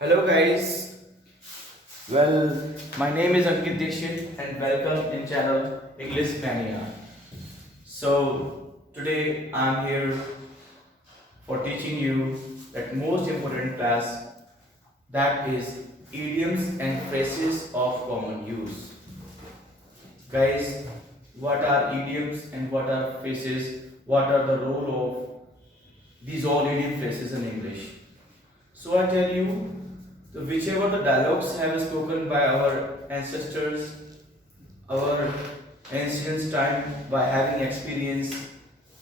Hello guys. Well, my name is Ankit Dixit and welcome in channel English Mania. So today I am here for teaching you that most important class, that is idioms and phrases of common use. Guys, what are idioms and what are phrases? What are the role of these all idiom phrases in English? So I tell you, whichever the dialogues have spoken by our ancestors, our ancient time, by having experience,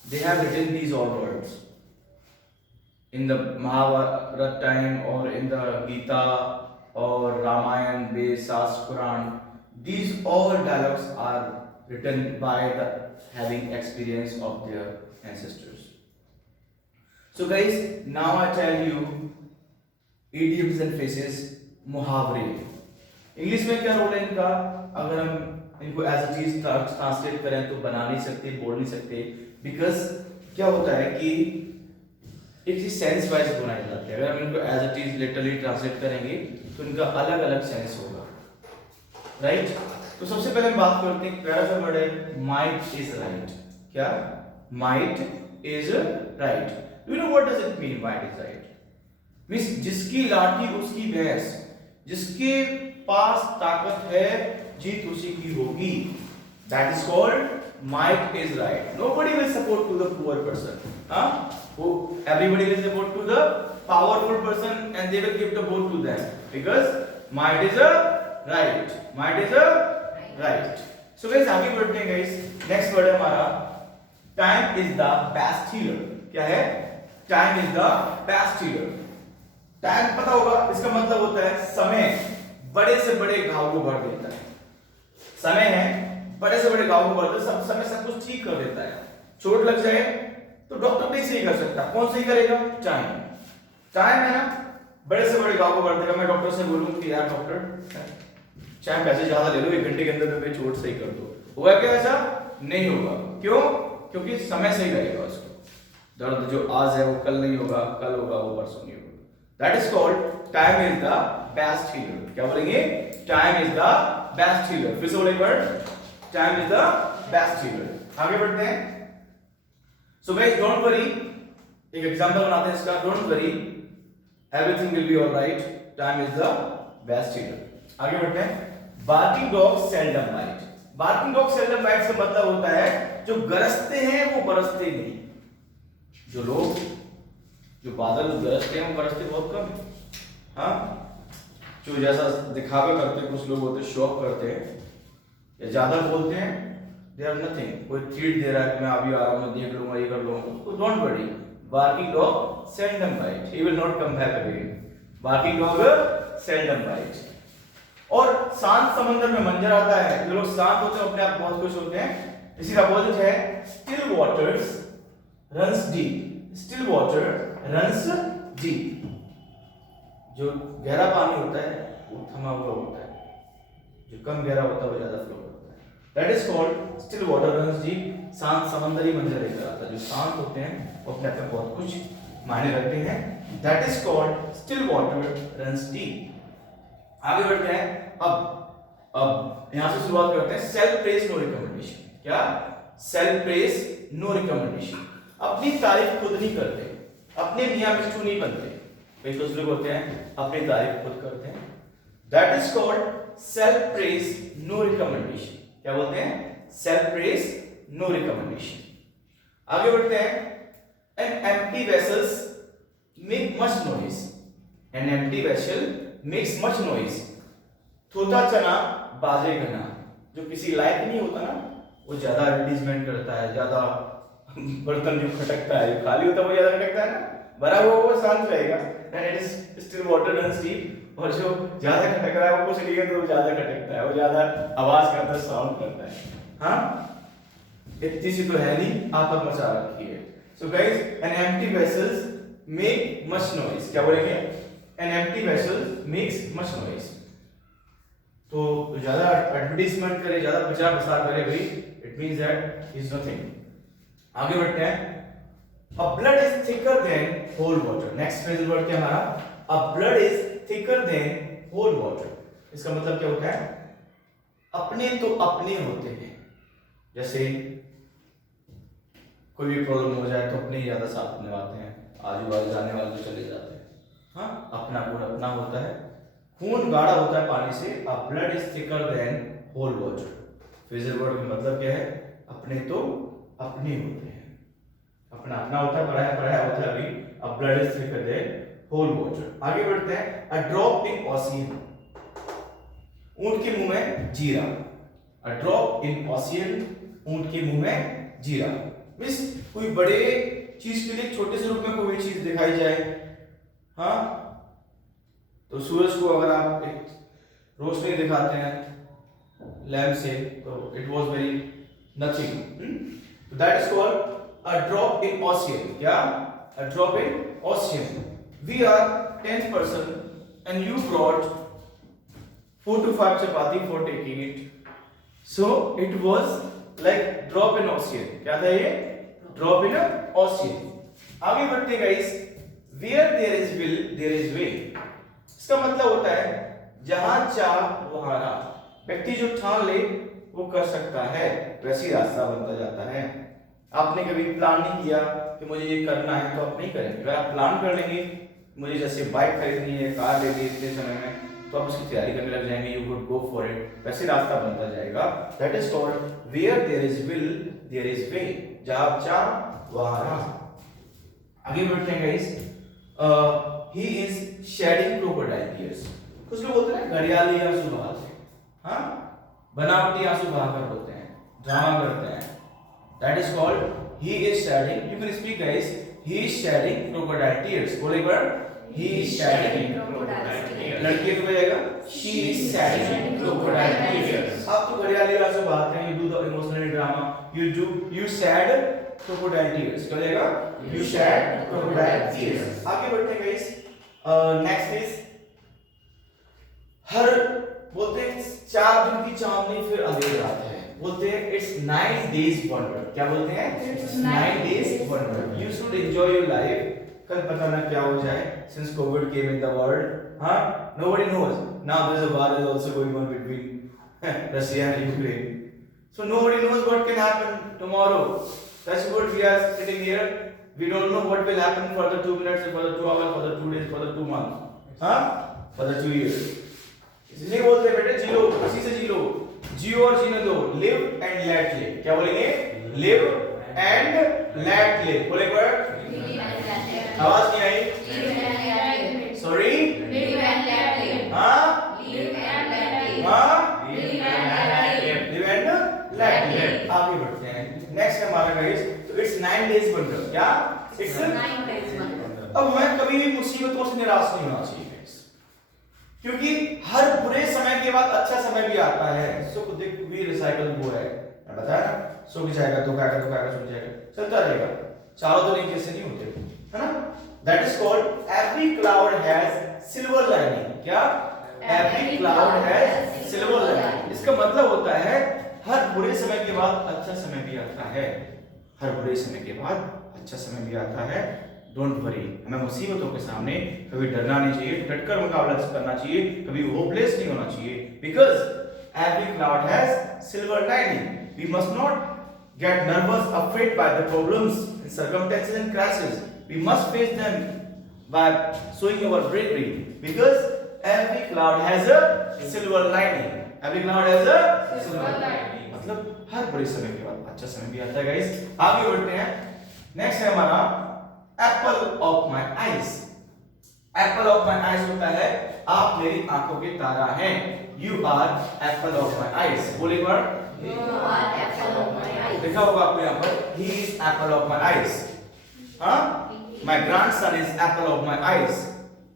they have written these all words. In the Mahabharata time or in the Gita or Ramayana, Vesas, Quran, these all dialogues are written by the having experience of their ancestors. So guys, now I tell you idioms and phrases, मुहावरे. English में क्या role है इनका? अगर हम इनको as a चीज translate करें तो बना नहीं सकते, बोल नहीं सकते, बिकॉज क्या होता है कि एक चीज सेंस वाइज बनाई जाती है. अगर हम इनको एज अ चीज लिटरली ट्रांसलेट करेंगे तो इनका अलग अलग सेंस होगा, राइट? तो सबसे पहले हम बात करते हैं, पहला जो वर्ड है माइट इज राइट. क्या? Might is right. Do you know what does it mean might is right? Means जिसकी लाठी उसकी भैंस, जिसके पास ताकत है जीत उसी की होगी. That is called might is right. Nobody will support to the poor person. Everybody will support to the powerful person and they will give the vote to them because might is a right. Might is a right. So guys, आगे बढ़ते हैं guys. Next word है हमारा time is the best healer. क्या है? Time is the best healer. Time पता होगा, इसका मतलब होता है समय बड़े से बड़े घाव को भर देता है. समय है बड़े से बड़े घाव को भर देता है. समय सब कुछ ठीक कर देता है. चोट लग जाए तो डॉक्टर नहीं सही कर सकता. कौन सही करेगा? टाइम. टाइम है ना, बड़े से बड़े घाव को भर देगा. मैं डॉक्टर से बोलूं कि यार डॉक्टर चाहे पैसे ज्यादा ले लो, 1 घंटे के अंदर मेरी चोट सही कर दो, होगा क्या? ऐसा नहीं होगा. क्यों? क्योंकि समय सही करेगा उसको. दर्द जो आज है वो कल नहीं होगा, कल होगा वो परसों नहीं होगा. That is called time is the best healer. क्या बोलेंगे? Time is the best healer. फिर से बोलेंगे word time is the best healer. आगे बढ़ते हैं. So guys, don't worry. एक एग्जांपल बनाते हैं इसका. Don't worry, everything will be alright. Time is the best healer. आगे बढ़ते हैं. Barking dogs seldom bite. Barking dogs seldom bite से मतलब होता है जो गरजते हैं वो बरसते नहीं. जो लोग जो बादल गरजते हैं वो बरसते बहुत कम है. हाँ, जो जैसा दिखावा करते हैं कुछ लोग होते, शौक करते हैं या ज्यादा बोलते हैं, दे आर नथिंग. कोई ट्रीट दे रहा है कि मैं अभी आ रहा हूँ, देख लूंगा, ये कर लूंगा, तो don't worry. Barking dog seldom bite. He will not come back again. Barking dog seldom bite. और शांत समंदर में मंजर आता है. जो लोग शांत होते हैं अपने आप बहुत खुश होते हैं. इसी का अपोजिट है still waters runs deep. Still water runs deep. जो गहरा पानी होता है वो थमा हुआ होता है, जो कम गहरा होता है वो ज्यादा फ्लो करता है. That is called still water runs deep. शांत समुद्री मंजर लेकर आता है. जो शांत होते हैं वो अपने आप में बहुत कुछ मायने रखते हैं. That is called still water runs deep. आगे बढ़ते हैं. अब यहां से शुरुआत करते हैं. Self praise no recommendation. क्या? Self praise no recommendation. अपनी तारीफ खुद नहीं करते, अपने मियां मिस्टू नहीं बनते. कई दूसरे होते हैं अपनी तारीफ खुद करते हैं. That is called self praise no recommendation. क्या बोलते हैं? Self praise no recommendation. आगे बढ़ते हैं. An empty vessels make much noise. An empty vessel makes much noise. थोथा चना बाजे घना. जो किसी लायक नहीं होता ना, वो ज्यादा एडवर्टाइजमेंट करता है, ज्यादा बर्तन जो खटकता है, जो खाली होता है वो ज्यादा खटकता है ना, भरा हुआ वो शांत रहेगा. And it is still water runs deep. और जो ज्यादा खटक रहा है वो कुछ नहीं है तो वो ज्यादा खटकता है, वो ज्यादा आवाज करता है, साउंड करता है. हाँ, इतनी सी तो है नहीं, आफत मचा रखी है. So guys, N empty vessels make much noise. क्या बोलेंगे? N empty vessel makes much noise. तो ज्यादा एडवर्टाइजमेंट करे, ज्यादा प्रचार प्रसार करे भाई, it means that is nothing. आगे बढ़ते हैं. A blood is thicker than whole water. Next phrasal word क्या हमारा? a blood is thicker than whole water. इसका मतलब क्या होता है? अपने तो अपने होते हैं, जैसे कोई भी प्रॉब्लम हो जाए तो अपने ही ज्यादा साथ निभाते हैं, आजू बाजू जाने वाले तो चले जाते हैं। हाँ, अपना खून अपना होता है, खून गाढ़ा होता है पानी से। a blood is thicker than whole water. Physical word का मतलब क्या है? अपने तो अपने होते हैं, अपना अपना होता है, पराया पराया होता है। अभी a blood is thicker than whole water. आगे बढ़ते हैं। a drop in ocean, ऊंट के मुंह में जीरा। a drop in ocean, ऊंट के मुंह में जीरा। मिस कोई बड़े चीज के लिए छोटे से रूप में कोई चीज दिखाई जाए, हाँ, तो सूरज को अगर आप एक रोशनी दिखाते हैं लैंप से, तो it was very nothing. That is called a drop in ocean. क्या? A drop in ocean. We are 10 person and you brought 4 to 5 chapati for taking it, so it was like drop in ocean. क्या था ये? drop in ocean. आगे बढ़ते हैं guys. where there is will there is way, इसका मतलब होता है जहां चाह वहां राह। व्यक्ति जो ठान ले वो कर सकता है, वैसे ही रास्ता बनता जाता है। आपने कभी प्लान नहीं किया कि मुझे ये करना है तो आप नहीं करेंगे। अगर आप प्लान कर लेंगे मुझे जैसे बाइक खरीदनी है, कार लेनी है इतने समय में, तो आप उसकी तैयारी करने लग जाएंगे, you would go for it, वैसे रास्ता बनता जाएगा। That is called where there is will there is way, जहां चाह वहां राह। आगे बढ़ते हैं guys. He is shedding crocodile tears. कुछ लोग होते हैं ना घड़ियाली आंसू बहाते हैं, हाँ, बनावटी आंसू बहाकर होते हैं, ड्रामा करते हैं। That is called he is shedding. You can speak guys. He is shedding crocodile tears. बोले एक बार। He is shedding crocodile tears. लड़की को बोलेगा she is shedding crocodile tears. आप तो घड़ियाली आंसू बहाते हैं, you do the emotional drama, you shed crocodile tears. क्या बोलेगा? You shed crocodile tears. आगे बढ़ते हैं guys. Next is हर बोलते हैं 4 दिन की चांदनी फिर अंधेरी रात है। बोलते हैं इट्स 9 days wonder। क्या बोलते हैं? It's 9 days wonder. You should enjoy your life. कल पता ना क्या हो जाए, since COVID came in the world, हाँ, nobody knows. Now there is a war is also going on between Russia and Ukraine. So nobody knows what can happen tomorrow. That's what we are sitting here. We don't know what will happen for the 2 minutes, for the 2 hours, for the 2 days, for the 2 months, हाँ, for the 2 years. इसलिए बोलते हैं बेटे जी लो, खुशी से जी लो, जियो और जीने दो, लिव एंड लेट लिव। क्या बोलेंगे? Live and let live. बोले एक बार, आवाज नहीं आई, sorry, live and let live, हाँ, लिव एंड लेट लिव, हाँ, लिव एंड लेट लिव। आगे बढ़ते हैं। नेक्स्ट हमारा गाइस, तो इट्स 9 days wonder। क्या? It's 9 days wonder। अब हमें कभी भी मुसीबतों से निराश नहीं होना चाहिए, क्योंकि हर बुरे समय के बाद अच्छा समय भी आता है। सुख दुख भी रिसाइकल वो है, मैं बताया ना, सुख जाएगा, दुख आएगा, दुख आएगा, सुख जाएगा, चलता रहेगा। चारों तरीके से नहीं होते, है ना। That is called every cloud has silver lining. क्या? Every cloud has silver lining. इसका मतलब होता है हर बुरे समय के बाद अच्छा समय भी आता है, हर बुरे समय के बाद अच्छा समय भी आता है। डोंट वरी, हमें मुसीबतों के सामने कभी डरना नहीं चाहिए, डटकर मुकाबला करना चाहिए, कभी होपलेस नहीं होना चाहिए। Because every cloud has silver lining. We must not get nervous, afraid by the problems, circumstances and crises. We must face them by showing our bravery, because every cloud has a silver lining. Every cloud has a silver lining. मतलब हर बुरे समय के बाद अच्छा समय भी आता है गाइस। आगे बढ़ते हैं। नेक्स्ट है हमारा apple of my eyes. Apple of my eyes होता है आप मेरी आंखों के तारा हैं। You are apple of my eyes. बोले एक बार, you are apple of my eyes. देखा होगा आपको यहाँ पर, he is apple of my eyes. हाँ, my grandson is apple of my eyes.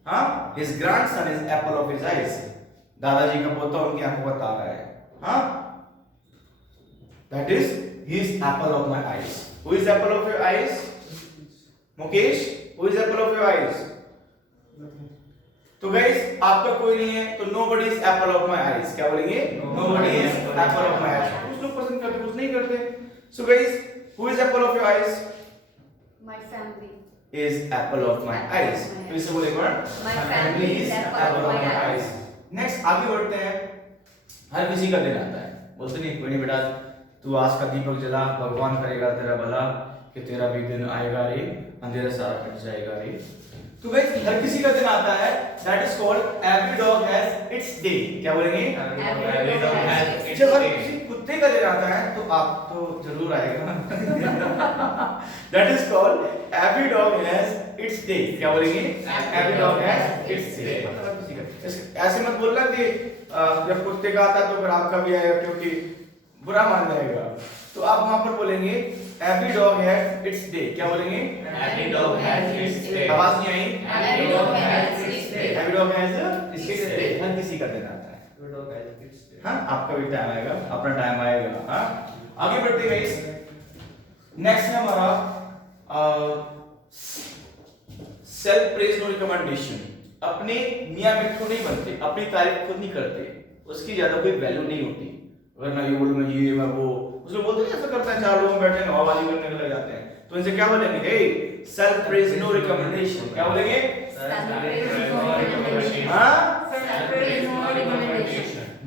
हाँ, his grandson is apple of his eyes. दादाजी का पोता उनकी आंखों का तारा है। हाँ, that is he is apple of my eyes. Who is apple of your eyes? Mukesh, who is apple of your eyes? तो गाइस आपका कोई नहीं है, तो nobody is apple of my eyes। क्या बोलेंगे? Nobody is apple of my eyes। कुछ लोग पसंद करते, कुछ नहीं करते। So guys, who is apple of your eyes? My family. is apple of my eyes. फिर से बोले एक बार, My family is apple of my eyes. Next आगे बढ़ते हैं। हर किसी का दिन आता है, बोलते नहीं कोई नहीं बेटा तू आज का दीपक जला, भगवान करेगा तेरा भला, कि तेरा भी दिन आएगा रे, अंधेरा सारा कट जाएगा रे। तो गाइस हर किसी का दिन आता है, that is called every dog has its day. क्या बोलेंगे? Every dog has its जब हर day. किसी कुत्ते का दिन आता है तो आप तो जरूर आएगा। That is called every dog has its day. क्या बोलेंगे? Every dog has its day. ऐसे मत बोलना कि जब कुत्ते का आता तो फिर आपका भी आएगा, क्योंकि बुरा मान जाएगा। तो आप वहां पर बोलेंगे every dog has its day. क्या बोलेंगे? Every dog has its day. आवाज नहीं आई? Every dog has its day. Every dog has its day. हर किसी का दिन आता है। Every dog has its day. हाँ, आपका भी टाइम आएगा, अपना टाइम आएगा। हाँ, आगे बढ़ते हैं गाइस। नेक्स्ट है हमारा सेल्फ प्रेज नो रिकमेंडेशन। अपने मियां मिट्ठू नहीं बनते, अपनी तारीफ खुद नहीं करते, उसकी ज्यादा कोई वैल्यू नहीं होती। अगर मैं ये बोलूं मैं ये मैं वो, उसको बोलते हैं ऐसा करते हैं, चार लोग बैठे हैं हवाबाजी करने लग जाते हैं, तो इनसे क्या बोलेंगे? हे सेल्फ प्रेज नो रिकमेंडेशन। क्या बोलेंगे?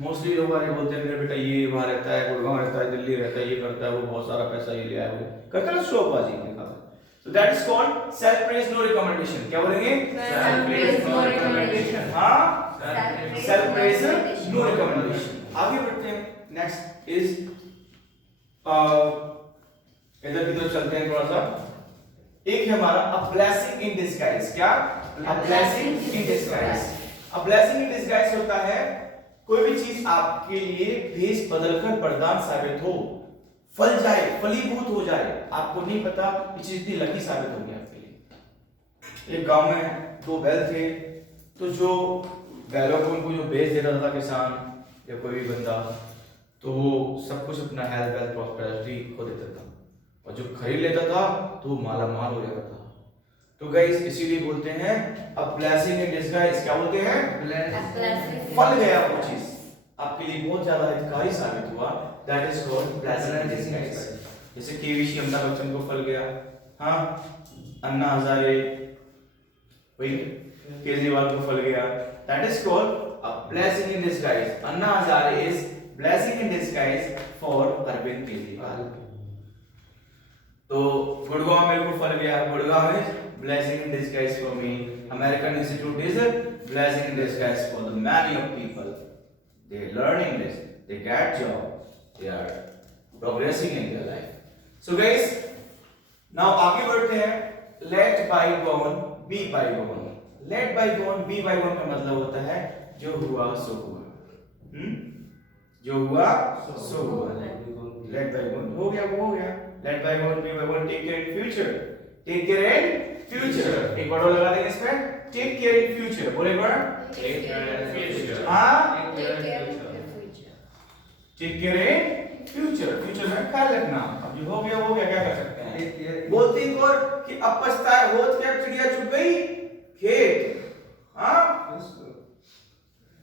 मोस्टली लोग आगे बोलते हैं मेरे बेटा ये वहां रहता है, गुड़गांव रहता है, दिल्ली रहता है, ये करता है, वो बहुत सारा पैसा ये ले आया, वो करता है शोबाजी में खाता। So that is called self praise no recommendation. क्या बोलेंगे? Self praise no recommendation. हाँ, self praise no recommendation. आगे बढ़ते हैं। Next is इधर की तरफ चलते हैं थोड़ा सा। एक है हमारा a blessing in disguise। क्या? A blessing in disguise. A blessing in disguise होता है कोई भी चीज आपके लिए भेष बदलकर वरदान साबित हो, फल जाए, फलीभूत हो जाए, आपको नहीं पता ये चीज इतनी लकी साबित होगी आपके लिए। एक गांव में दो बैल थे, तो जो बैलों को उनको जो बेच देता था किसान या कोई भी बंदा, तो वो सब कुछ अपना हेल्थ वेल्थ प्रॉस्पेरिटी खो देता था, और जो खरीद लेता था तो वो माला माल हो जाता था। तो गाइस इसीलिए बोलते हैं अ ब्लेसिंग इन डिस्गाइज। क्या बोलते हैं? फल गया वो चीज आपके लिए बहुत ज्यादा हितकारी साबित हुआ, that is called blessing in disguise. जैसे केवीसी अमिताभ बच्चन को फल गया, हाँ, अन्ना हजारे वही केजरीवाल को फल गया, that is called a blessing in disguise. Anna Hazare is blessing in disguise for Arvind Kejriwal. तो गुड़गांव मेरे को फल गया, Gurgaon is blessing in disguise for me. American Institute is a blessing in disguise for the many of people. They learn English, they get job, they are progressing in their life. So guys, now आगे बढ़ते हैं। Let bygone be bygone. Let bygone be bygone का मतलब होता है जो हुआ सो हुआ। जो हुआ सो हुआ। Let bygone हो गया वो हो गया। Let bygone be bygone. Take care in future. Take care in future. एक वर्ड और लगा देंगे इसमें, टेक केयर इन फ्यूचर। बोले word, Take care in future. हाँ, Take care in future. Take care in future. फ्यूचर में ख्याल रखना। अब जो हो गया क्या कर सकते हैं? बोलते हैं और कि अब पछताए होत क्या चिड़िया चुग गई खेत। हाँ,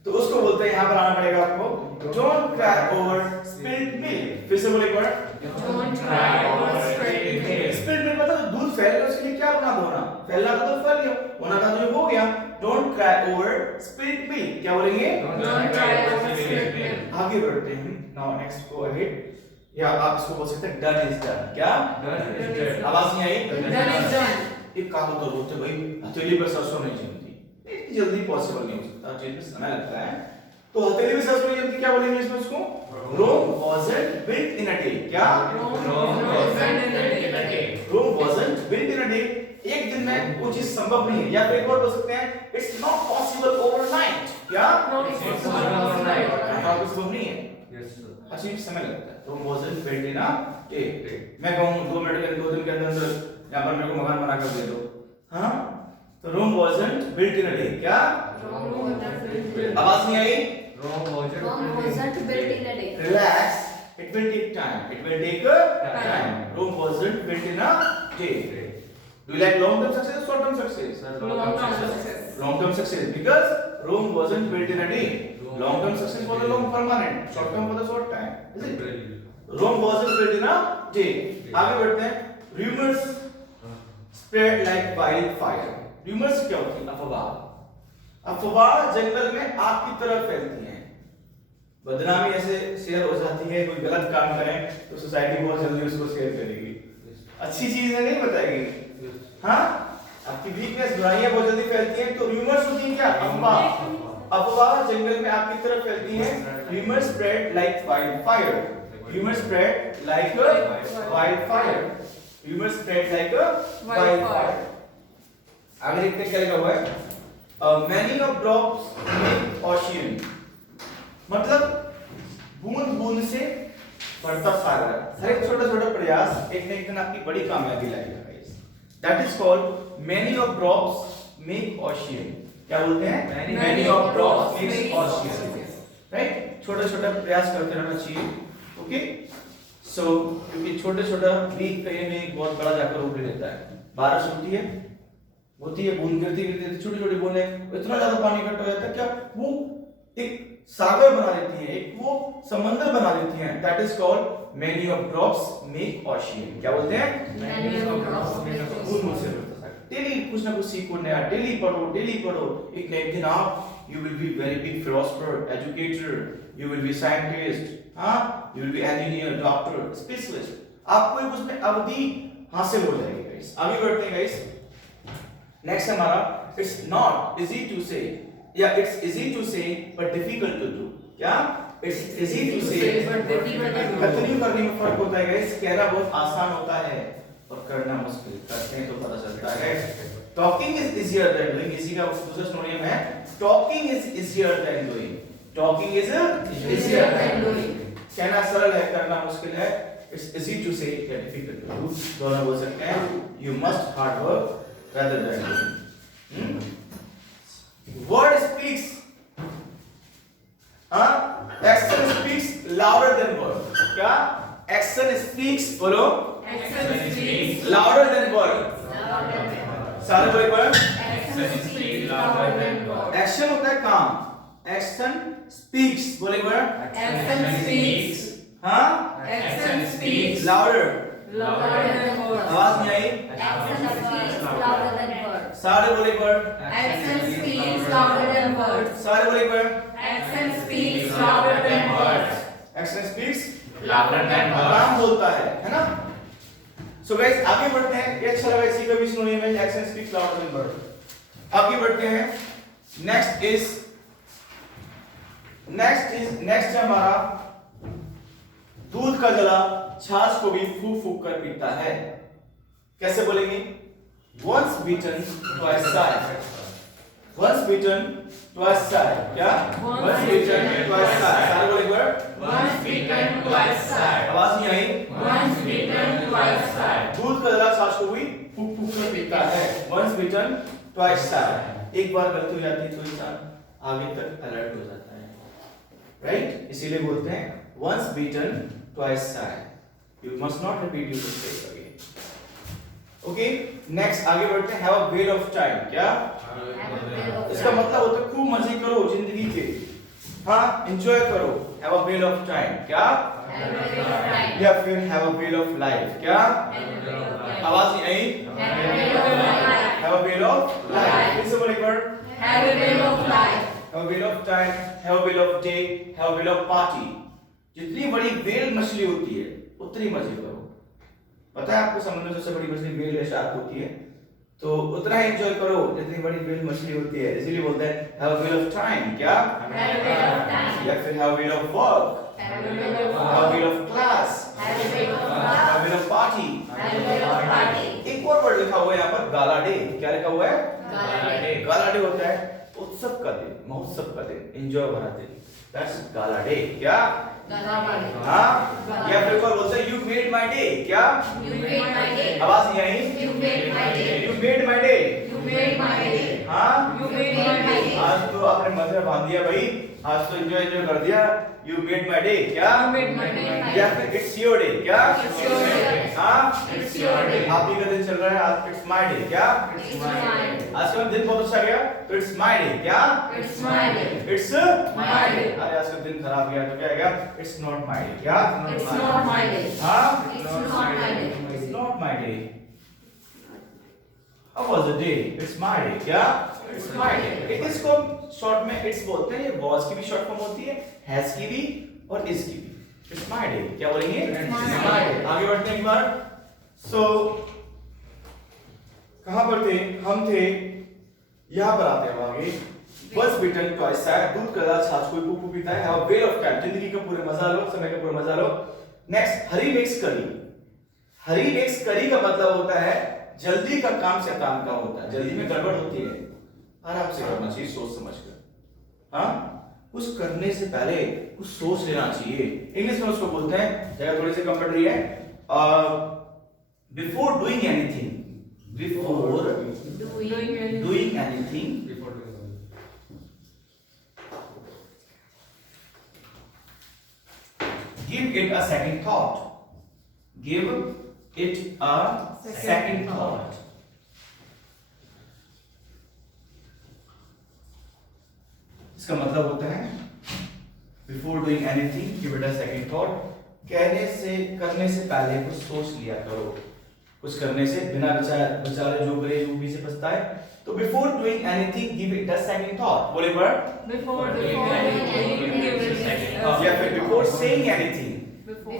तो उसको बोलते हैं, यहाँ पर आना पड़ेगा आपको, don't cry over spilled milk. फिर से बोले word, Don't cry over spilled milk. Spilled milk मतलब दूध फैल गया, उसके लिए क्या होना होना, फैलना था तो फैल गया, होना था तो जो हो गया। Don't cry over spilled milk. क्या बोलेंगे? Don't cry over spilled milk. आगे बढ़ते हैं। नाउ नेक्स्ट गो अहेड, या आप इसको बोल सकते हैं डन इज डन। क्या? आवाज नहीं आई? Done is done. एक काम तो बोलते भाई हथेली पर सरसों नहीं जमती, इतनी जल्दी पॉसिबल नहीं हो सकता, चीज में समय लगता है। तो हथेली में सरसों नहीं जमती, क्या बोलेंगे इसमें उसको? Rome wasn't built in a day. क्या? Rome wasn't built in a day. Rome wasn't built in a day. एक दिन में वो चीज संभव नहीं है, या फिर एक और बोल सकते हैं it's not possible overnight. क्या? Not possible overnight. पॉसिबल नहीं है, अच्छी समय लगता है। Rome wasn't built in a day. मैं कहूँ 2 मिनट के 2 दिन के अंदर यहाँ पर मेरे को मकान बना कर दे दो, हाँ, तो Rome wasn't built in a day. क्या? Rome wasn't built in a day. आवाज नहीं आई? Rome wasn't built in a day. Relax. It will take time. It will take time. Rome wasn't built in a day. Do you like long-term success or short-term success? Long-term success. Long-term success because Rome wasn't built in a day. Long-term success for the long permanent. Short-term for the short time. Is it? Rome wasn't built in a day. आगे बढ़ते हैं. Rumors spread like wildfire. Rumors क्या होती है? अफवाह. अफवाह जंगल में आग की तरह फैलती हैं. बदनामी ऐसे शेयर हो जाती है, कोई गलत काम करें तो सोसाइटी बहुत जल्दी उसको शेयर करेगी. अच्छी चीजें नहीं बताएगी. हाँ, आपकी वीकनेस बुराइयां बहुत जल्दी फैलती हैं. तो रूमर्स होती हैं क्या? अफवाह. अफवाह जंगल में आग की तरह फैलती हैं. Rumours spread like wildfire. Rumours spread like wildfire. Rumours spread like wildfire. आगे देखते हैं क्या लिखा हुआ है. Many of drops make ocean. मतलब बूंद बूंद से बढ़ता सागर. हर एक छोटा छोटा प्रयास एक न एक दिन आपकी बड़ी कामयाबी लाएगा guys. That is called many of drops make ocean. क्या बोलते हैं? Many of drops make ocean. Right? छोटा छोटा प्रयास करते रहना चाहिए. Okay? So क्योंकि छोटा छोटा भी कहीं में बहुत बड़ा जाकर उठ लेता है. बारिश होती है बूंद गिरती गिरती छोटी छोटी बूंदें इतना ज्यादा पानी इकट्ठा हो जाता है क्या वो एक सागर बना देती हैं, एक वो समंदर बना देती हैं. That is called many of drops make ocean. क्या बोलते हैं? Many of drops make ocean. बूंद से बढ़ता सागर. डेली कुछ ना कुछ सीखो नया. डेली पढ़ो. एक न एक दिन आप you will be very big philosopher, educator, you will be scientist, हाँ, you will be engineer, doctor, specialist. आपको एक उसमें अवधि हासिल हो जाएगी गाइस. आगे बढ़ते हैं गाइस. नेक्स्ट हमारा इट्स नॉट इजी टू से या इट्स इजी टू से बट डिफिकल्ट टू डू. क्या? इट्स इजी टू से but difficult to do. Continue करने में फर्क होता है गाइस. कहना बहुत आसान होता है और करना मुश्किल. करते हैं तो पता चलता है. Talking is easier than doing. इसी का दूसरा सिनोनिम है talking is easier than doing. Talking is easier than doing. कहना सरल है, करना मुश्किल है. इट्स इजी टू से या डिफिकल्ट टू डू. दोनों बोल सकते हैं. You must hard work rather than doing. Word speaks. Action speaks louder than word. क्या? Action speaks. बोलो. Action speaks Louder than word. louder than words. सारे बोले पर. Action speaks louder than words. Action होता है काम. Action speaks. बोले पर. Action speaks. हाँ? Action speaks Louder. louder than words. आवाज नहीं आई. Action speaks louder than words. सारे बोले पर. Action speaks louder than words. सारे बोले पर. Action speaks louder than words. Action speaks louder than words. काम बोलता है ना. सो गाइस आगे बढ़ते हैं. ये अच्छा लगा. इसी का भी सिनोनिम है action speaks louder than word. आगे बढ़ते हैं. नेक्स्ट है हमारा दूध का जला छाछ को भी फूक फूक कर पीता है. कैसे बोलेंगे? Once beaten twice shy. Once beaten twice shy. क्या? Once beaten twice shy. सारे बोले एक बार. Once beaten twice shy. आवाज नहीं आई. Once beaten twice shy. दूध का जला छाछ को भी फूक फूक कर पीता है. Once beaten twice shy. एक बार गलती हो जाती है तो इंसान आगे तक अलर्ट हो जाता है. राइट? इसीलिए बोलते हैं once beaten twice shy. You must not repeat your mistake again. Okay. Next आगे बढ़ते हैं. Have a whale of time. क्या? इसका मतलब होता है खूब मजे करो जिंदगी के. हाँ, एंजॉय करो. Have a whale of time. क्या? या फिर have a whale of life. क्या? आवाज नहीं आई. Have a whale of life. फिर से बोले एक बार. Have a way of life. Have a whale of time, have a whale of day, have a whale of party. जितनी बड़ी वेल मछली होती है उतनी मजे करो. पता है आपको समुद्र में सबसे बड़ी मछली वेल या शार्क होती है, तो उतना ही एंजॉय करो जितनी बड़ी वेल मछली होती है. इसीलिए बोलते हैं have a whale of time. क्या? Have a way of time. या फिर have a whale of work, Have a way of have a work. Well of class, Have a way of have a love. Well of party. Have a way of party. एक और word लिखा हुआ है यहाँ पर, गाला day. क्या लिखा हुआ है? Gala day. गाला डे होता है उत्सव का दिन, महोत्सव का दिन, एंजॉय भरा दिन. That's gala day. क्या? Gala day. हाँ, या फिर कोई बोलता है यू मेड माय डे. क्या? You made my day. आवाज नहीं आई. You made my day. You made my day. You made my day. हाँ, You made my day. आज तो आपने मजे बांध दिया भाई. आज तो एंजॉय कर दिया. You made my day. क्या? You made my day. या फिर इट्स योर डे. क्या? It's your day. हाँ, It's your day. आप ही का दिन चल रहा है. आज इट्स माय डे. क्या? It's my day. आज का दिन बहुत अच्छा गया तो इट्स माय डे. क्या? It's my day. It's My day. अरे आज का दिन खराब गया तो क्या आएगा? It's not my day. क्या? It's not my day. हाँ, It's not my day. It's not my day. How was the day? It's my day. क्या? It's my day. It is को शॉर्ट में it's बोलते हैं. ये was की भी शॉर्ट फॉर्म होती है, has की भी और is की भी. It's my day. क्या बोलेंगे? It's my day. आगे बढ़ते हैं एक बार. So कहाँ पर थे? हम थे यहाँ पर आते हैं आगे. Once bitten, twice shy. दूध का ग्लास छाछ कोई पुप्पू पीता है. Have a whale of time. जिंदगी का पूरे मजा लो, समय का पूरा मजा लो. Next, hurry makes curry. Hurry makes curry का मतलब होता है जल्दी का काम से काम का होता है. जल्दी में गड़बड़ होती है. आराम से करना चाहिए, सोच समझ कर. हाँ? कुछ करने से पहले कुछ सोच लेना चाहिए. इंग्लिश में उसको बोलते हैं, जगह थोड़ी सी कम पड़ रही है. Before doing anything. Before doing anything. Give it a second thought. Give it a second thought. इसका मतलब होता है before doing anything, give it a second thought. कहने से करने से पहले कुछ सोच लिया करो. कुछ करने से बिना बेचारे जो करे जो भी से पछताए. तो before doing anything, give it a second thought. बोले पर Before doing anything, give it a second thought. या फिर before saying anything, Before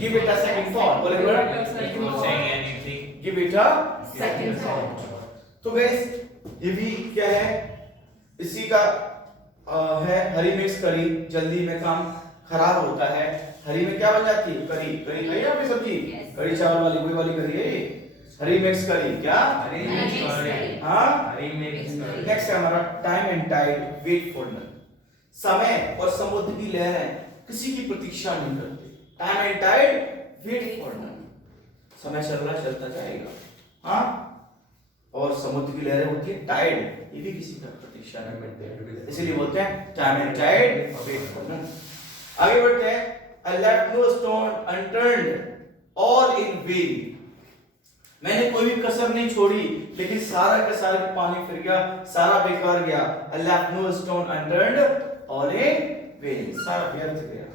give it a second thought. बोले पर saying anything, give it a second thought. तो guys ये भी क्या है, इसी का है हरी मिक्स करी. जल्दी में काम खराब होता है. हरी में क्या बन जाती है? करी. करी खाई है आपने सब्जी? करी चावल वाली वही वाली करी है ये. हरी मिक्स करी. क्या? हाँ. नेक्स्ट है हमारा time and tide wait for none. समय और समुद्र की लहरें किसी की प्रतीक्षा नहीं करते. Time and tide wait for none. समय चल रहा चलता जाएगा. हाँ. और समुद्र की लहरें होती है टाइड, ये भी किसी का प्रतीक्षा नहीं करते. इसीलिए बोलते हैं time and tide wait for none. आगे बढ़ते हैं. I left no stone unturned, all in vain. मैंने कोई भी कसर नहीं छोड़ी, लेकिन सारा का सारा पानी फिर गया, सारा बेकार गया. I left no stone unturned, all in vain. सारा व्यर्थ गया.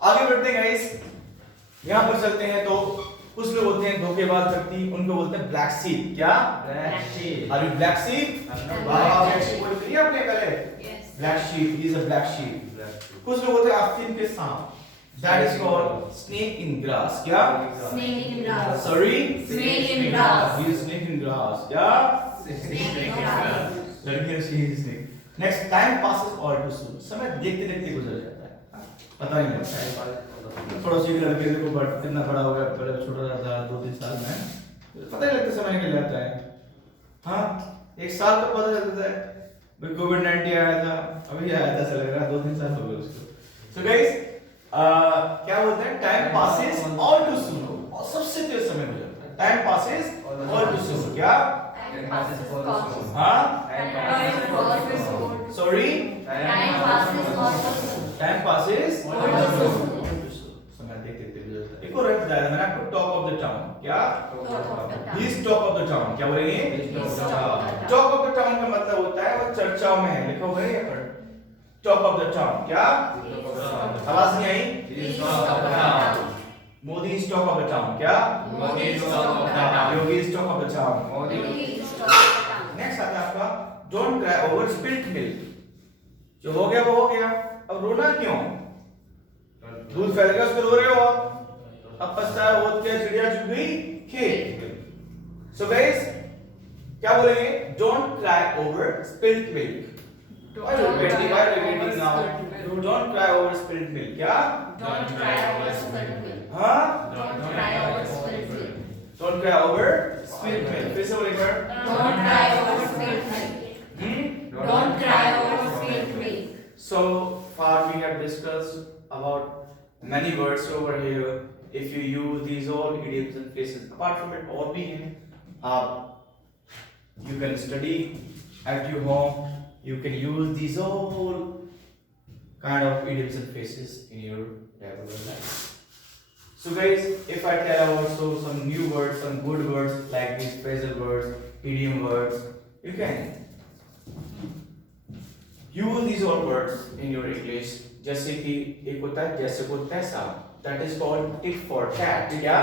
आगे बढ़ते हैं गाइस. यहाँ पर चलते हैं तो कुछ लोग होते हैं धोखेबाज व्यक्ति, उनको बोलते हैं ब्लैक शीप. क्या? Black sheep. Are you black sheep? वाह, ब्लैक शीप बोल दिया आपने पहले. Black sheep, he is a black sheep. कुछ लोग होते हैं आस्तीन के सांप. That is called snake in grass. क्या? Snake in grass. Sorry? Snake in grass. He is snake in grass. क्या? Snake in grass. लड़की अच्छी है snake. Next, time passes all too soon. समय देखते देखते गुजर जाता है. पता नहीं लगता है. पड़ोसी के लड़के देखो बट कितना बड़ा हो गया, पहले छोटा था 2-3 साल में. पता नहीं लगता समय निकल जाता है. हाँ, 1 साल का पता चलता है. कोविड-19 आया था, अभी आया था, ऐसा लग रहा है 2-3 साल हो गए उसको. So guys, क्या बोलते हैं? Time passes all too soon. और सबसे तेज समय हो जाता है. Time passes all too soon. क्या? Time passes fast. हाँ? Time passes fast. Sorry? Time passes fast. Time passes all too soon. समय देखते देखते गुजरता है. एक और है बताया मैंने आपको, टॉप ऑफ द टाउन. क्या? Top of the town. He is top of the town. क्या बोलेंगे? He is top of the town. Top of the town का मतलब होता है वो चर्चाओं में है. लिखा हुआ है यहाँ पर. Top of the town. क्या? आवाज नहीं आई? He is top of the town. Modi is top of the town. क्या? Modi is top of the town. Yogi is top of the town. Modi is top of the town. Next आता है आपका don't cry over spilled milk. जो हो गया वो हो गया. अब रोना क्यों? दूध फैल गया उसको रो रहे हो आप. अब पछताया हो क्या, चिड़िया चुग गई खेत. सो गाइस क्या बोलेंगे? Don't cry over spilled milk. Why are you getting now? Don't cry over spilled milk. क्या? Don't cry over spilled milk. हाँ? Don't cry over spilled milk. Don't cry over spilled milk. फिर से बोलेंगे. Don't cry over spilled milk. Don't cry over spilled milk. So far we have discussed about many words over here. If you use these all idioms and phrases, apart from it, और भी हैं. You can study at your home. You can use these all kind of idioms and phrases in your regular life. So guys, if I tell also some new words, some good words like these phrasal words, idiom words, you can use these all words in your English. जैसे कि एक होता है जैसे को तैसा. that is called tit for tat. क्या?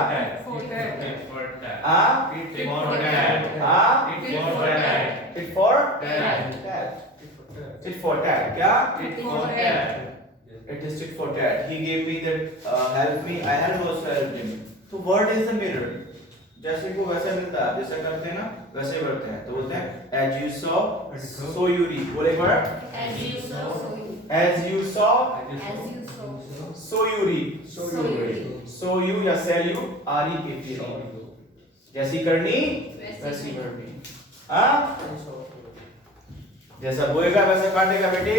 For tat. tit for tat. tit for tat. Tit for tat. क्या? Tit for tat. It is tit for tat. He gave me that help me. I have also helped him. So what is the mirror? जैसे को वैसा मिलता है, जैसा करते हैं ना वैसे करते हैं, तो बोलते हैं as you saw so you reap. बोले एक बार As you saw, so you. as you saw As you saw, so you reap. so you reap. so you या sell you REAP. जैसी करनी वैसी भरनी. हाँ, जैसा बोएगा वैसा काटेगा बेटे,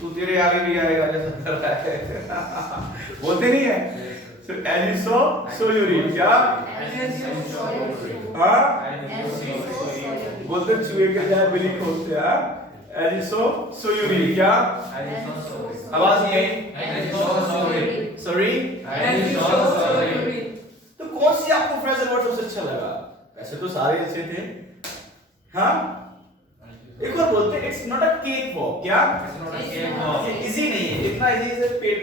तू तेरे आगे भी आएगा जैसा कर रहा है. बोलते नहीं है so as you sow so you reap. क्या? As you saw, so you reap. हाँ, As you saw, so you reap. बोलते चूहे के जाए बिल्ली खोलते हैं. as you sow so you reap. क्या? आवाज नहीं आई. Sorry? तो कौन सी आपको फ्रेजल वर्ड सबसे अच्छा लगा? वैसे तो सारे अच्छे थे. हाँ, एक और बोलते हैं it's not a cake walk. क्या? इजी नहीं है, इतना इजी से पेट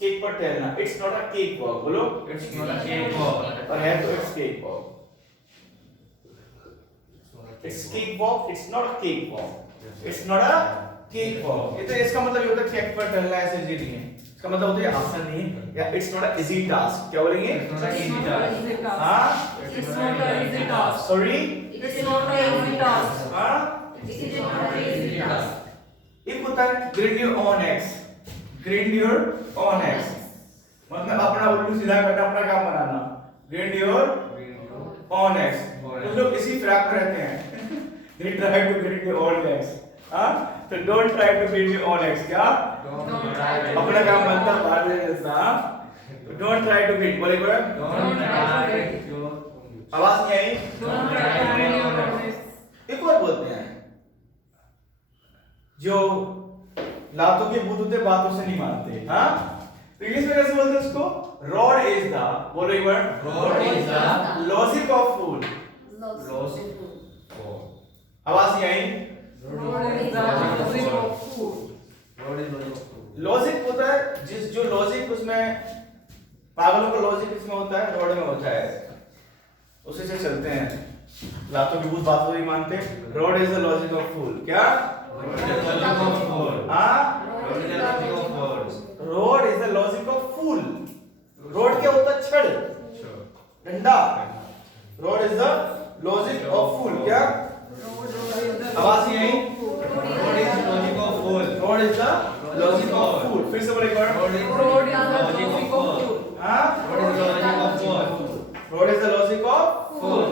केक पर टहलना. It's not a cake walk. बोलो और है तो it's cake walk. It's cake walk, it's not a cake walk. It's not a cake walk. ये तो इसका मतलब ये होता है केक पर टहलना ऐसे इजी नहीं है. इसका मतलब होता है आसान नहीं है, या it's not a easy task. क्या बोलेंगे? हाँ, It's not an easy task. Sorry. It's not an easy task. हाँ, It is not an easy task. एक होता है grind your own eggs. grind your own eggs मतलब अपना उल्लू सीधा करना, अपना काम बनाना. grind your own eggs. कुछ लोग इसी फ्रैक में रहते हैं. they try to grind your own eggs. हाँ, तो don't try to grind your own eggs. क्या? अपना काम बनता है बाहर ले जैसा. don't try to grind. बोले कोई Don't try to read. आवाज नहीं आई. Don't try to read your own. एक और बोलते हैं जो लातों के भूत होते बातों से नहीं मानते. हाँ, इंग्लिश में कैसे बोलते हैं उसको? रॉड इज द, बोलो एक बार. Rod is the logic of fool. आवाज नहीं आई. Rod is the logic of food. Logic होता है जिस जो लॉजिक उसमें पागलों का लॉजिक इसमें होता है, रॉड में होता है, उसी से चलते हैं. लातों के भूत बातों नहीं मानते. Rod is the logic of fool. क्या? हाँ, rod is the logic of fool. Rod क्या होता है? छड़, डंडा. Rod is the logic of fool. क्या? आवाज नहीं आई. Rod is the logic of fool. फिर से बोले एक बार. Road is the logic of food. हाँ, rod is the logic of fool.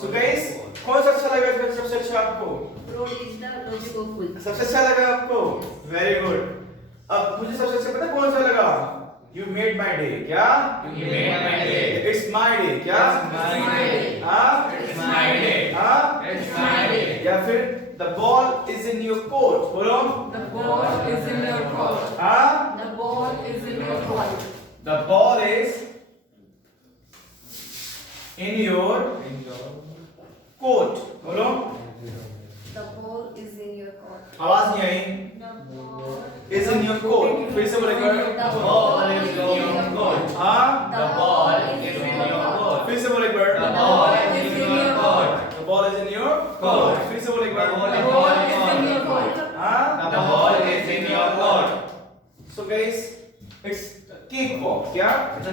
So guys, कौन सा अच्छा लगा इसमें सबसे अच्छा आपको? Road is the logic of food. सबसे अच्छा लगा आपको? Very good. अब मुझे सबसे अच्छा पता है कौन सा लगा? You made my day. क्या? It's my day. क्या? हाँ? हाँ? या फिर the ball is in your court. बोलो. The ball is in your court. हाँ? The ball is in your court. The ball is in your court. बोलो. The ball is in your court. आवाज नहीं आई. Is in your court. फिर से बोले कर. The ball is in your court. हाँ? The ball is in your court. फिर से बोले कर. The ball is in your court. The ball is in your court. फिर से बोले कर. The ball is in your court. हाँ? So guys, it's a cakewalk. क्या? It's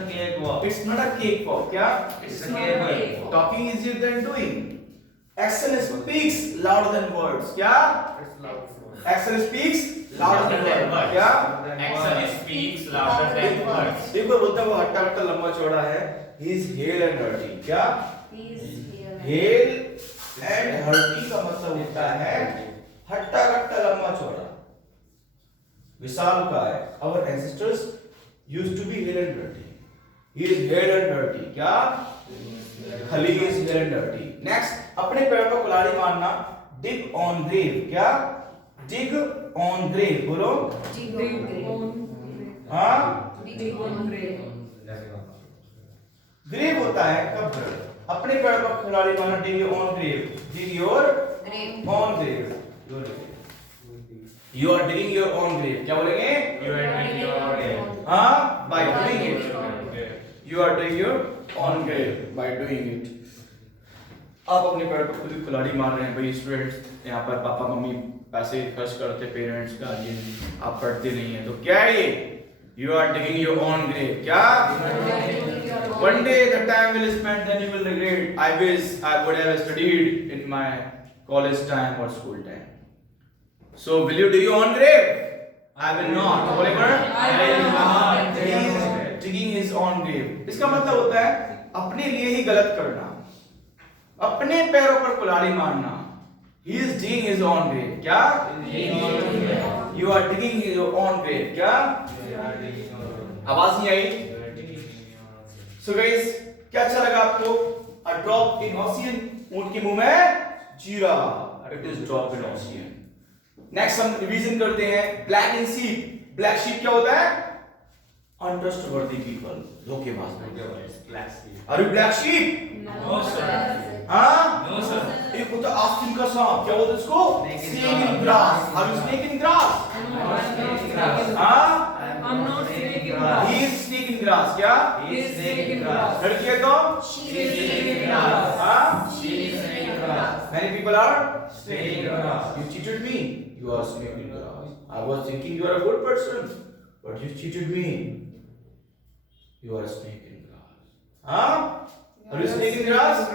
not a cakewalk. क्या? It's not a cakewalk. Talking is easier than doing. Action speaks louder than words. क्या? Action speaks louder than words. क्या? देखो बोलता है वो हट्टा कट्टा लंबा चौड़ा है. He is hale and dirty. क्या? He is here. Hale and dirty का मतलब होता है हट्टा कट्टा लंबा चौड़ा. विशालकाय. Our ancestors used to be hale and dirty. He is hale and dirty. क्या? Khali is hale and dirty. Next, अपने पैर पर कुल्हाड़ी मारना. Dig on grave. क्या? Dig on grave. बोलो. Dig on. हाँ? Dig on grave. ग्रेव होता है कब्र. अपने पैर पर कुल्हाड़ी मारना. Dig your own grave. Dig your Grave. own grave. You are digging your own grave. क्या बोलेंगे? You are digging your own grave. हाँ, by doing it. You are doing your own grade by doing it. आप अपने पैर पर खुद ही कुल्हाड़ी मार रहे हैं भाई स्टूडेंट्स। यहाँ पर पापा मम्मी पैसे खर्च करते, पेरेंट्स गार्जियन, आप पढ़ते नहीं है तो क्या है ये? You are digging your own grave. क्या? One day the time will spend, then you will regret. I wish I would have studied in my college time or school time. So will you dig your own grave? I will not. बोले पर? I will not. He is digging his own grave. इसका मतलब होता है अपने लिए ही गलत करना, अपने पैरों पर कुल्हाड़ी मारना। He is digging his own grave. क्या? You are digging your own grave. क्या? आवाज नहीं आई? So guys, क्या अच्छा लगा आपको? A drop in ocean. ऊंट के मुंह में जीरा. It is drop in ocean. Next हम रिवीजन करते हैं. Black in sheep. Black sheep क्या होता है? Untrustworthy people. धोखेबाज. Are you black sheep? No, sir. हाँ? No, sir. एक होता है आस्तीन का सांप. क्या बोलते हैं उसको? Snake in grass. Are you snake in grass? हाँ? I'm not snake in grass. He is snake in grass. क्या? He is snake in grass. लड़की है तो? She is snake in grass. हाँ? She is snake in grass. Many people are Snake in grass. You cheated me. You are snake in grass. I was thinking you are a good person, but you cheated me. You are a snake in grass. Huh? Are you snake in grass?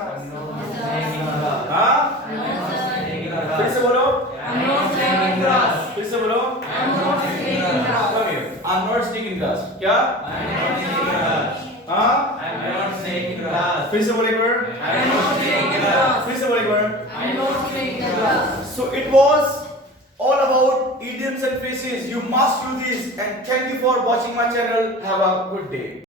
हाँ? फिर से बोलो. I'm not snake in grass. फिर से बोलो. I'm not snake in grass. Come here. I'm not snake in grass. क्या? हाँ? फिर से बोले एक बार. I'm not snake in grass. फिर से बोले एक बार. I'm not snake in grass. So it was all about idioms and phrases. You must do this, and thank you for watching my channel. Have a good day.